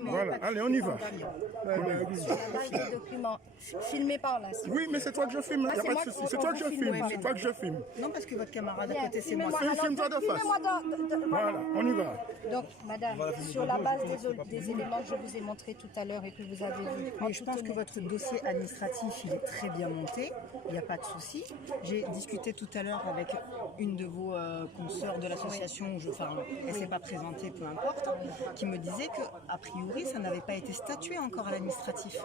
Voilà, allez, on y va. Sur la base des documents filmés par là. Oui, mais c'est toi que je filme, il n'y a pas de souci. C'est toi que je filme, c'est toi que je filme. Non, parce que votre camarade à côté, c'est moi. Filme-toi de face. Voilà, on y va. Donc, madame, sur la base des éléments que je vous ai montrés tout à l'heure et que vous avez vus. Mais je pense que votre dossier administratif, il est très bien monté. Il n'y a pas de souci. J'ai discuté tout à l'heure avec une de vos consoeurs de l'association, elle ne s'est pas présentée, peu importe, qui me disait qu'a priori, ça n'avait pas été statué encore à l'administratif.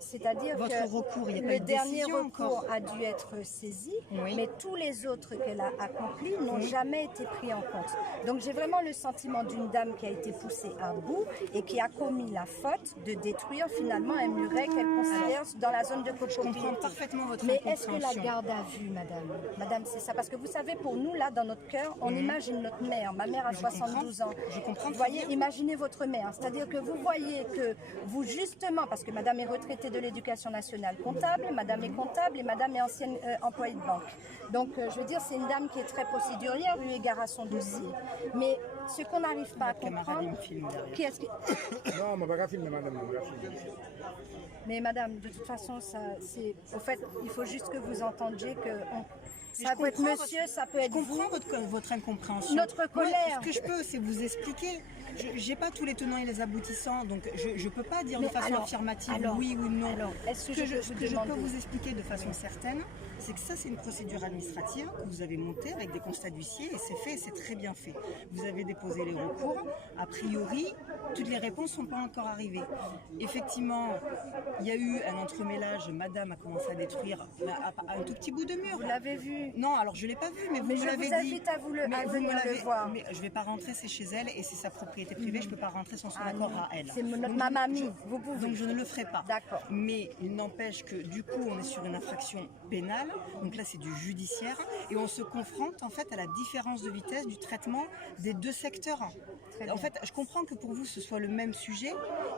C'est-à-dire que votre recours, il n'y a pas le eu de dernier décision recours encore. a dû être saisi, Oui. mais tous les autres qu'elle a accomplis n'ont jamais été pris en compte. Donc j'ai vraiment le sentiment d'une dame qui a été poussée à bout et qui a commis la faute de détruire finalement un muret qu'elle considère dans la zone de copropriété. Je comprends parfaitement votre Mais est-ce que la incompréhension. garde à vue, madame? Madame, c'est ça. Parce que vous savez, pour nous, là, dans notre cœur, on imagine notre mère. Ma mère a 72 ans. Je comprends Vous très voyez, bien. imaginez votre mère. C'est-à-dire que vous voyez que vous, justement, parce que madame est retraitée de l'éducation nationale comptable, madame est comptable et madame est ancienne employée de banque. Donc, je veux dire, c'est une dame qui est très procédurière, eu égard à son dossier. Mais ce qu'on n'arrive pas à comprendre... Qui est-ce qui... Non, mais pas filmer, madame. Mais madame, de toute façon, ça, c'est... Au fait, il faut juste que vous entendiez que... Ça peut être monsieur, ça peut être Je vous. comprends votre incompréhension. Notre colère. Moi, ce que je peux, c'est vous expliquer. Je n'ai pas tous les tenants et les aboutissants, donc je ne peux pas dire de façon affirmative oui ou non. Alors, est-ce que Ce que je peux vous expliquer de façon certaine, c'est que ça, c'est une procédure administrative que vous avez montée avec des constats d'huissier et c'est fait, et c'est très bien fait. Vous avez déposé les recours. A priori, toutes les réponses ne sont pas encore arrivées. Effectivement, il y a eu un entremêlage. Madame a commencé à détruire un tout petit bout de mur. Vous l'avez vu? Non, alors je ne l'ai pas vu, mais vous me je l'avez vous dit. invite à venir le voir. Mais je ne vais pas rentrer, c'est chez elle et c'est sa propriété privée, je ne peux pas rentrer sans son accord à elle. C'est ma mamie, vous pouvez. Donc je ne le ferai pas. D'accord. Mais il n'empêche que du coup, on est sur une infraction pénale, donc là c'est du judiciaire, et on se confronte en fait à la différence de vitesse du traitement des deux secteurs. En fait, je comprends que pour vous ce soit le même sujet,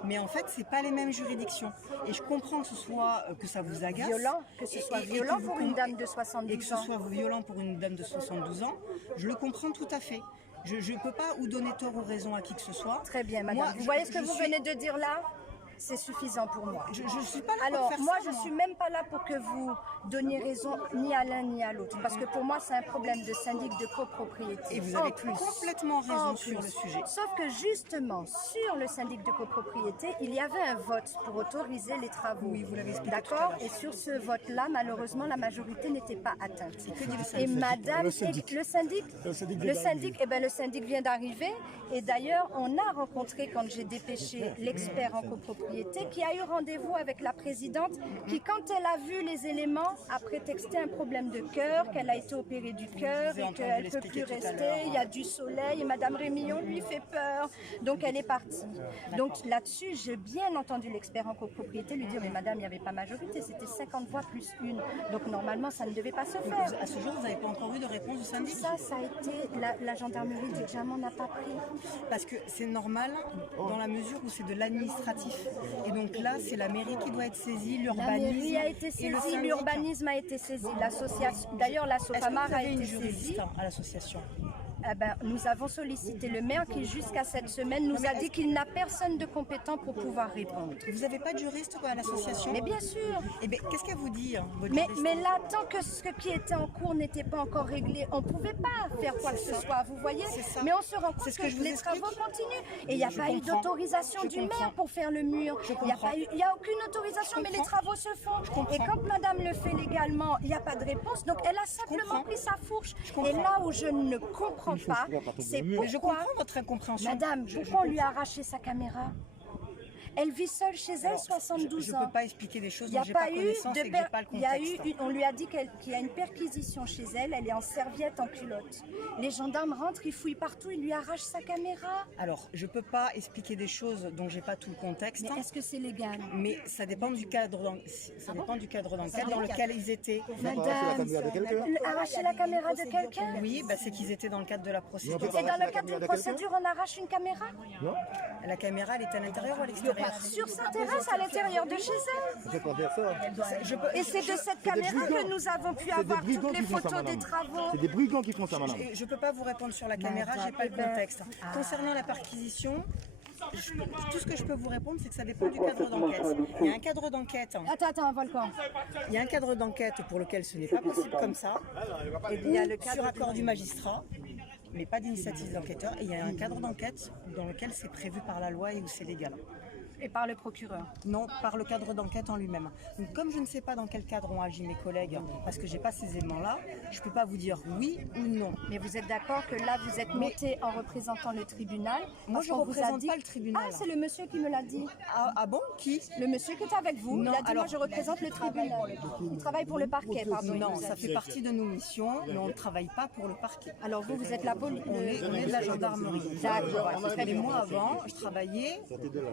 mais en fait, c'est pas les mêmes juridictions. Et je comprends que ça vous agace. Violent, que ce soit violent pour une dame de 72 ans. Et que ce soit violent pour une dame de 72 ans, je le comprends tout à fait. Je ne peux pas ou donner tort ou raison à qui que ce soit. Très bien, madame. Moi, vous voyez ce que vous venez de dire là? C'est suffisant pour moi. Je ne suis pas là Alors, pour faire moi, ça. je ne suis même pas là pour que vous donniez raison ni à l'un ni à l'autre. Parce que pour moi, c'est un problème de syndic de copropriété. Et vous avez complètement raison sur le sujet. Sauf que justement, sur le syndic de copropriété, il y avait un vote pour autoriser les travaux. Oui, vous l'avez expliqué tout à D'accord. l'heure. Et sur ce vote-là, malheureusement, la majorité n'était pas atteinte. Et que dit le Et syndic? madame, Le syndic. le syndic, le syndic vient d'arriver. Et d'ailleurs, on a rencontré, quand j'ai dépêché l'expert en copropriété, qui a eu rendez-vous avec la présidente, qui, quand elle a vu les éléments, a prétexté un problème de cœur, qu'elle a été opérée du cœur et qu'elle ne peut plus rester. Il y a du soleil et madame Rémillon lui fait peur. Donc, elle est partie. Donc, là-dessus, j'ai bien entendu l'expert en copropriété lui dire, mais madame, il n'y avait pas majorité, c'était 50 voix plus une. Donc, normalement, ça ne devait pas se faire. À ce jour, vous n'avez pas encore eu de réponse du syndic? Ça a été, la gendarmerie du Diamant n'a pas pris. Parce que c'est normal dans la mesure où c'est de l'administratif. Et donc là, c'est la mairie qui doit être saisie, La l'urbanisme. mairie a été et le saisie, syndic. l'urbanisme a été saisi, l'association. D'ailleurs, la Est-ce que Sopamar vous a avez une été juriste saisie. à l'association? Nous avons sollicité le maire qui, jusqu'à cette semaine, nous a dit qu'il n'a personne de compétent pour pouvoir répondre. Vous n'avez pas de juriste à l'association? Mais bien sûr. Eh bien, qu'est-ce qu'elle vous dit, votre Mais juriste? là, tant que ce qui était en cours n'était pas encore réglé, on ne pouvait pas faire quoi que ce soit, vous voyez. ça. Mais on se rend compte C'est ce que je vous les explique. travaux continuent. Et il n'y a Je pas eu comprends. d'autorisation Je du comprends. maire pour faire le mur. Il n'y a aucune autorisation, mais les travaux se font. Et quand madame le fait légalement, il n'y a pas de réponse. Donc elle a simplement comprends. pris sa fourche. comprends. Et là où je ne comprends pas, c'est Mais je pourquoi... comprends votre incompréhension. Madame, pourquoi on lui a arraché sa caméra? Elle vit seule chez elle, 72 Je ne ans. peux pas expliquer des choses Il n'y dont a j'ai pas pas eu connaissance et que j'ai pas le il y a contexte. eu on lui a dit qu'il y a une perquisition chez elle, elle est en serviette, en culotte. Les gendarmes rentrent, ils fouillent partout, ils lui arrachent sa caméra. Alors, je ne peux pas expliquer des choses dont j'ai pas tout le contexte. Mais est-ce que c'est légal? Mais ça dépend du cadre d'enquête dans lequel ils étaient. Madame, arracher la caméra de quelqu'un? Oui, c'est qu'ils étaient dans le cadre de la procédure. Et dans le cadre d'une procédure, on arrache une caméra? La caméra, elle est à l'intérieur ou à l'extérieur? Sur sa terrasse, à l'intérieur de chez elle. Je peux faire ça. Et c'est de cette caméra que nous avons pu avoir toutes les photos des travaux. C'est des brigands qui font ça, madame. Je ne peux pas vous répondre sur la caméra, j'ai pas le contexte. Concernant la perquisition, Tout ce que je peux vous répondre, c'est que ça dépend du cadre d'enquête. Il y a un cadre d'enquête. Attends, Volcan. Il y a un cadre d'enquête pour lequel ce n'est pas possible comme ça. Et il y a le cadre sur accord du magistrat, mais pas d'initiative d'enquêteur. Et il y a un cadre d'enquête dans lequel c'est prévu par la loi et où c'est légal. et par le procureur. Non, par le cadre d'enquête en lui-même. Donc comme je ne sais pas dans quel cadre ont agi mes collègues, parce que j'ai pas ces éléments-là, je peux pas vous dire oui ou non. Mais vous êtes d'accord que là, vous êtes monté en représentant le tribunal? Moi, je ne représente pas le tribunal. Ah, c'est le monsieur qui me l'a dit. Ah bon? Qui? Le monsieur qui était avec vous. Non, il a dit, alors, moi, je représente le tribunal. Il travaille pour le parquet, pardon. Non, ça fait partie de nos missions, mais on ne travaille pas pour le parquet. Alors vous, vous êtes la police. On est de la gendarmerie. D'accord. Mais moi, avant, je travaillais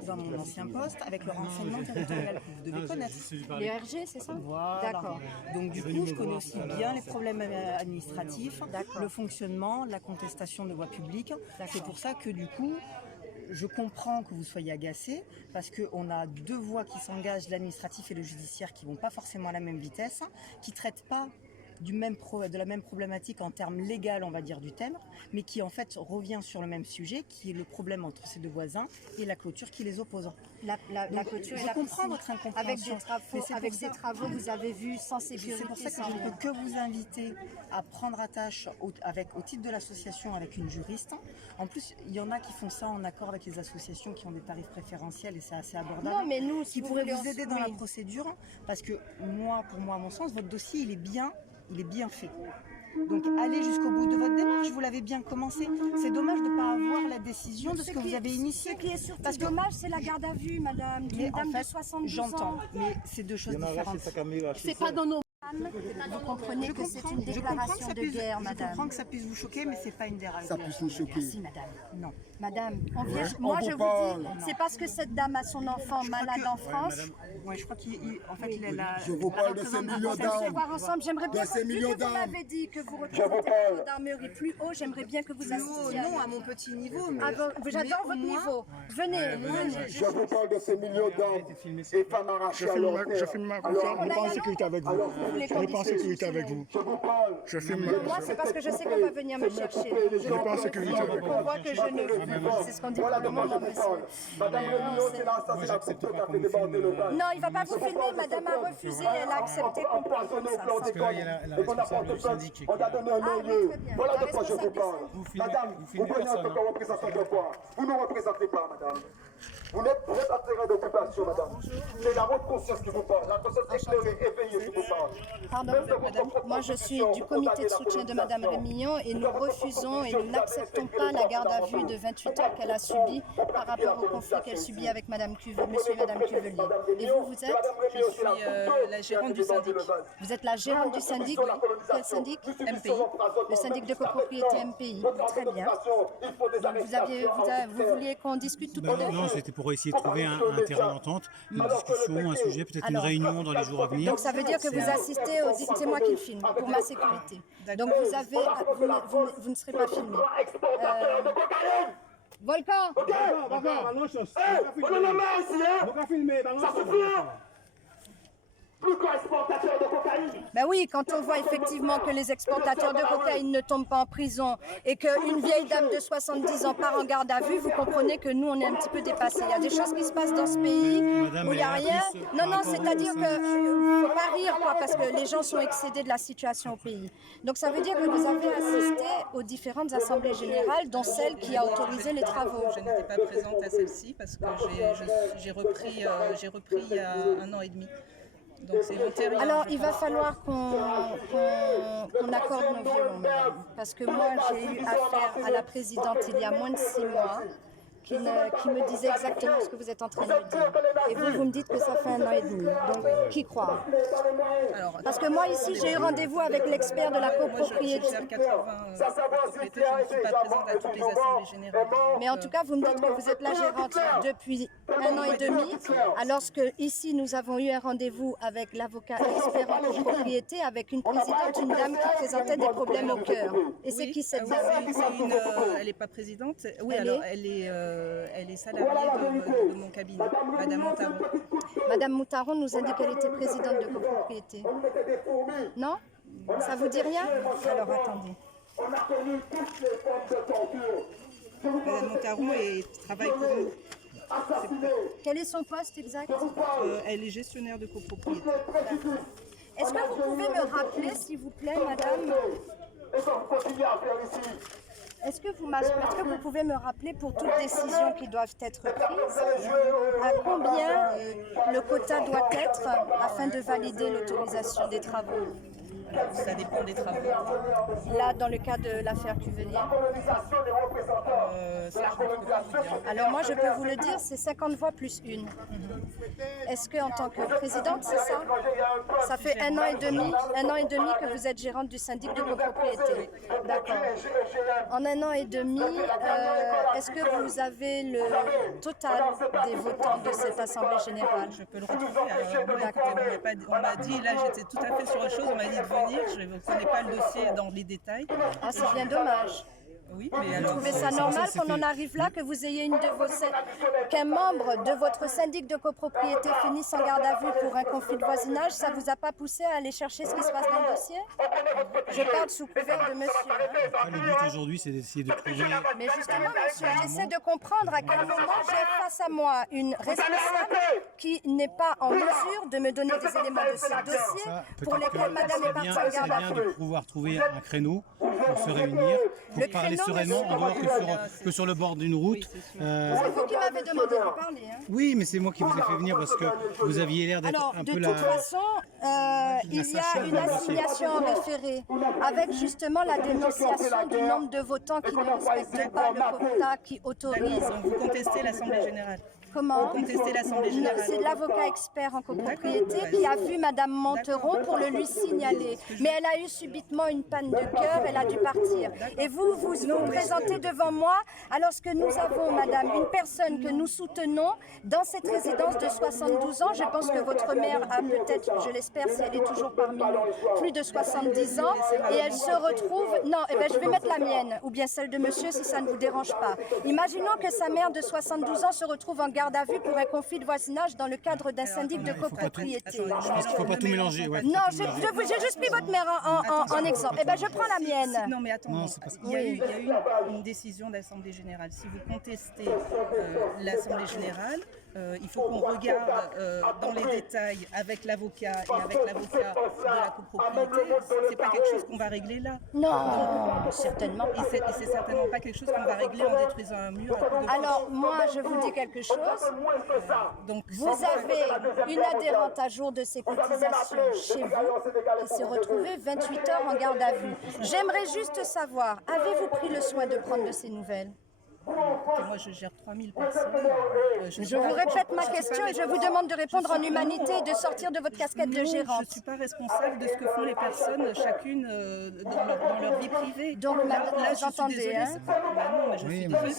dans mon ancien poste avec le renseignement territorial que vous devez connaître. Les RG, c'est ça? Voilà. D'accord. Donc du coup, je connais aussi bien les problèmes administratifs, D'accord. le fonctionnement, la contestation de voies publiques. C'est pour ça que du coup, je comprends que vous soyez agacés parce qu'on a deux voies qui s'engagent, l'administratif et le judiciaire, qui ne vont pas forcément à la même vitesse, qui ne traitent pas de la même problématique en termes légaux, on va dire, du thème, mais qui en fait revient sur le même sujet, qui est le problème entre ces deux voisins et la clôture qui les oppose. La clôture et je la comprends piscine. votre incompréhension. Avec des travaux, vous avez vu sans sécurité. C'est pour ça que je ne peux que vous inviter à prendre attache au titre de l'association avec une juriste. En plus, il y en a qui font ça en accord avec les associations qui ont des tarifs préférentiels et c'est assez abordable. Non, mais nous, si qui vous pourraient voulez, vous aider dans la oui. procédure, parce que pour moi, à mon sens, votre dossier, il est bien fait. Donc allez jusqu'au bout de votre démarche, vous l'avez bien commencé. C'est dommage de ne pas avoir la décision de ce que vous avez initié. Ce qui est surtout dommage, c'est la garde à vue, madame, d'une dame de 72 ans. J'entends, mais c'est deux choses différentes. C'est pas dans nos... Vous comprenez que c'est une déclaration de guerre, Je madame. comprends que ça puisse vous choquer, mais c'est pas une déclaration. Ça puisse nous choquer. Merci, madame. Non. Madame, on moi je vous vous parle. dis, c'est parce que cette dame a son enfant malade en France. Ouais, je crois qu'il est là. Je vous parle de ces millions On peut d'armes. voir ensemble. J'aimerais bien De ces vu millions que vous d'armes. m'avez dit que vous représentez la gendarmerie plus haut. J'aimerais bien que vous assistiez. Non, à mon petit niveau. Mais, J'adore mais votre au moins, niveau. Venez. Je vous parle de ces millions d'hommes et femmes arrachées à leur terre. Je filme ma confiance, je n'ai pas en sécurité avec vous. Je n'ai pas en sécurité avec vous. Je vous parle. Je filme Moi, ma c'est parce que je sais qu'on va venir me chercher. Je n'ai pas en sécurité avec vous. On voit que je ne... C'est ce qu'on dit pour Voilà le de quoi moment, je vous monsieur. parle. Madame Remillon, c'est l'assassinat qui a fait déborder le vin. Non, il ne va pas vous filmer. Madame a refusé. Elle a accepté qu'on parle comme ça. Parce que là, il y a la responsable du syndic. On a donné un non-lieu. très bien. Voilà La de quoi je vous responsable parle. du Madame, vous prenez en tant que représentant de quoi? Vous ne représentez pas, madame. Vous êtes attiré d'occupation, madame. C'est la haute conscience qui vous parle. La conscience éclairée, éveillée qui vous parle. Pardon, madame. Moi, je suis du comité de soutien de madame Rémillon et nous refusons et nous n'acceptons pas la garde à vue de 28 heures qu'elle a subie par rapport au conflit qu'elle subit avec madame monsieur et madame Cuvelier. Et vous, vous êtes? Je suis la gérante du syndic. Vous êtes la gérante du syndic? Quel syndic? MPI. Le syndic de copropriété MPI. Très bien. Donc vous vouliez qu'on discute tout à l'heure? Non, c'était pour essayer de trouver un terrain d'entente, une discussion, un sujet, peut-être une réunion dans les jours à venir. Donc ça veut dire que vous assistez au... C'est moi qui le filme, pour ma sécurité. Donc vous ne serez pas filmé. Volcan! On en a marre ici, hein? Ça suffit! Plus qu'un exportateur de cocaïne. Ben oui, quand on voit effectivement que les exportateurs de cocaïne ne tombent pas en prison et qu'une vieille dame de 70 ans part en garde à vue, vous comprenez que nous, on est un petit peu dépassés. Il y a des choses qui se passent dans ce pays où il n'y a rien. Non, c'est-à-dire qu'il ne faut pas rire, quoi, parce que les gens sont excédés de la situation au pays. Donc ça veut dire que vous avez assisté aux différentes assemblées générales, dont celle qui a autorisé les travaux. Je n'étais pas présente à celle-ci parce que j'ai repris il y a 1 an et demi. Donc c'est antérieur. Alors, il va falloir qu'on accorde nos violons, madame. Parce que moi, j'ai eu affaire à la présidente il y a moins de 6 mois, qui me disait exactement ce que vous êtes en train de me dire. Et vous me dites que ça fait 1 an et demi. Donc, qui croit? Parce que moi, ici, j'ai eu rendez-vous avec l'expert de la copropriété. Je gère 80 propriétés, je ne suis pas présente à toutes les assemblées générales. Mais en tout cas, vous me dites que vous êtes la gérante depuis 1 an et demi, alors que ici, nous avons eu un rendez-vous avec l'avocat expert en copropriété, avec une présidente, une dame qui présentait des problèmes au cœur. Et c'est qui cette dame? Elle n'est pas présidente. Oui, alors elle est salariée de mon cabinet, Madame Montaron. Madame Moutaron nous a dit qu'elle était présidente de copropriété. Non? Ça vous dit rien? Alors attendez. Madame Montaron travaille pour nous. Quel est son poste exact? Elle est gestionnaire de copropriété. Est-ce que vous pouvez me rappeler, s'il vous plaît, madame, Et ça, vous continuez à faire ici. est-ce que vous pouvez me rappeler pour toutes décisions qui doivent être prises, à combien le quota doit être afin de valider l'autorisation des travaux? Ça dépend des travaux. Là, dans le cas de l'affaire Cuvelier. Alors moi, je peux vous le dire, c'est 50 voix plus une. Est-ce que en tant que présidente, c'est ça? Ça fait un an et demi que vous êtes gérante du syndic de copropriété. D'accord. En un an et demi, est-ce que vous avez le total des votants de cette assemblée générale? Je peux le retrouver. Alors, on m'a dit, là j'étais tout à fait sur autre chose, on m'a dit de venir, je ne connais pas le dossier dans les détails. Ah, c'est bien dommage. Oui, mais Vous alors... trouvez ça normal qu'on en arrive là, que vous ayez qu'un membre de votre syndic de copropriété finisse en garde à vue pour un conflit de voisinage? Ça vous a pas poussé à aller chercher ce qui se passe dans le dossier? Je parle sous couvert de monsieur. Après, le but aujourd'hui, c'est d'essayer de trouver. Mais justement, monsieur, j'essaie de comprendre à quel moment j'ai face à moi une responsable qui n'est pas en mesure de me donner des éléments de ce dossier pour lesquels madame est partie en garde à C'est vue. bien de pouvoir trouver un créneau pour se réunir, pour parler sereinement, en dehors que sur le bord d'une route. C'est vous qui m'avez demandé de parler. Hein. Oui, mais c'est moi qui vous ai fait venir parce que vous aviez l'air d'être Alors, un de peu toute façon, il y a une assignation en référé avec justement la dénonciation du nombre de votants qui ne respectent pas le quota qui autorise. Donc vous contestez l'Assemblée générale. Comment? Contester l'Assemblée générale. C'est l'avocat expert en copropriété qui a vu Madame Monteron pour le lui signaler. Mais elle a eu subitement une panne de cœur, elle a dû partir. Et vous vous présentez devant moi alors que nous avons, Madame, une personne que nous soutenons dans cette résidence de 72 ans. Je pense que votre mère a peut-être, je l'espère, si elle est toujours parmi nous, plus de 70 ans. Et elle se retrouve... Non, eh ben, je vais mettre la mienne, ou bien celle de monsieur si ça ne vous dérange pas. Imaginons que sa mère de 72 ans se retrouve en garde à vue pour un conflit de voisinage dans le cadre d'un syndic de copropriété. Je pense qu'il ne faut pas tout mélanger. Ouais, Non, j'ai juste pris votre mère en exemple. Eh bien, je prends la mienne. Non, mais attends, Non, c'est pas ça. il y a eu une décision d'Assemblée générale. Si vous contestez l'Assemblée générale, il faut qu'on regarde dans les détails avec l'avocat et avec l'avocat de la copropriété. C'est pas quelque chose qu'on va régler là. Non, certainement pas. Et c'est certainement pas quelque chose qu'on va régler en détruisant un mur. Alors, moi, je vous dis quelque chose. Donc, Vous avez une adhérente à jour de ses cotisations chez vous qui s'est retrouvée 28 heures en garde à vue. J'aimerais juste savoir, avez-vous pris le soin de prendre de ces nouvelles? moi, je gère 3000 personnes. Je vous répète ma question et je vous demande de répondre en humanité et de sortir de votre casquette de gérante. Je ne suis pas responsable de ce que font les personnes, chacune dans leur vie privée. Donc, là, je suis j'entendais, désolée, hein. non, mais je suis désolée,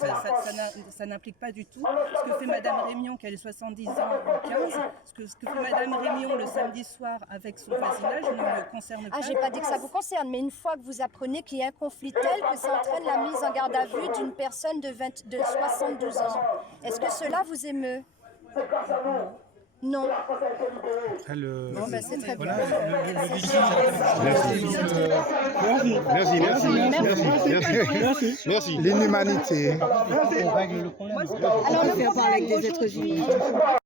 ça n'implique pas du tout ce que fait Madame Rémillon, qui a 70 ans ou 15. Ce que fait Madame Rémillon le samedi soir avec son voisinage ne me concerne pas. Ah, j'ai pas dit que ça vous concerne, mais une fois que vous apprenez qu'il y a un conflit tel que ça entraîne la mise en garde à vue d'une personne de 72 ans, est-ce que cela vous émeut? Non. Après, Bon, ben, c'est très bien. Merci. L'inhumanité. on règle le problème. Alors, le problème,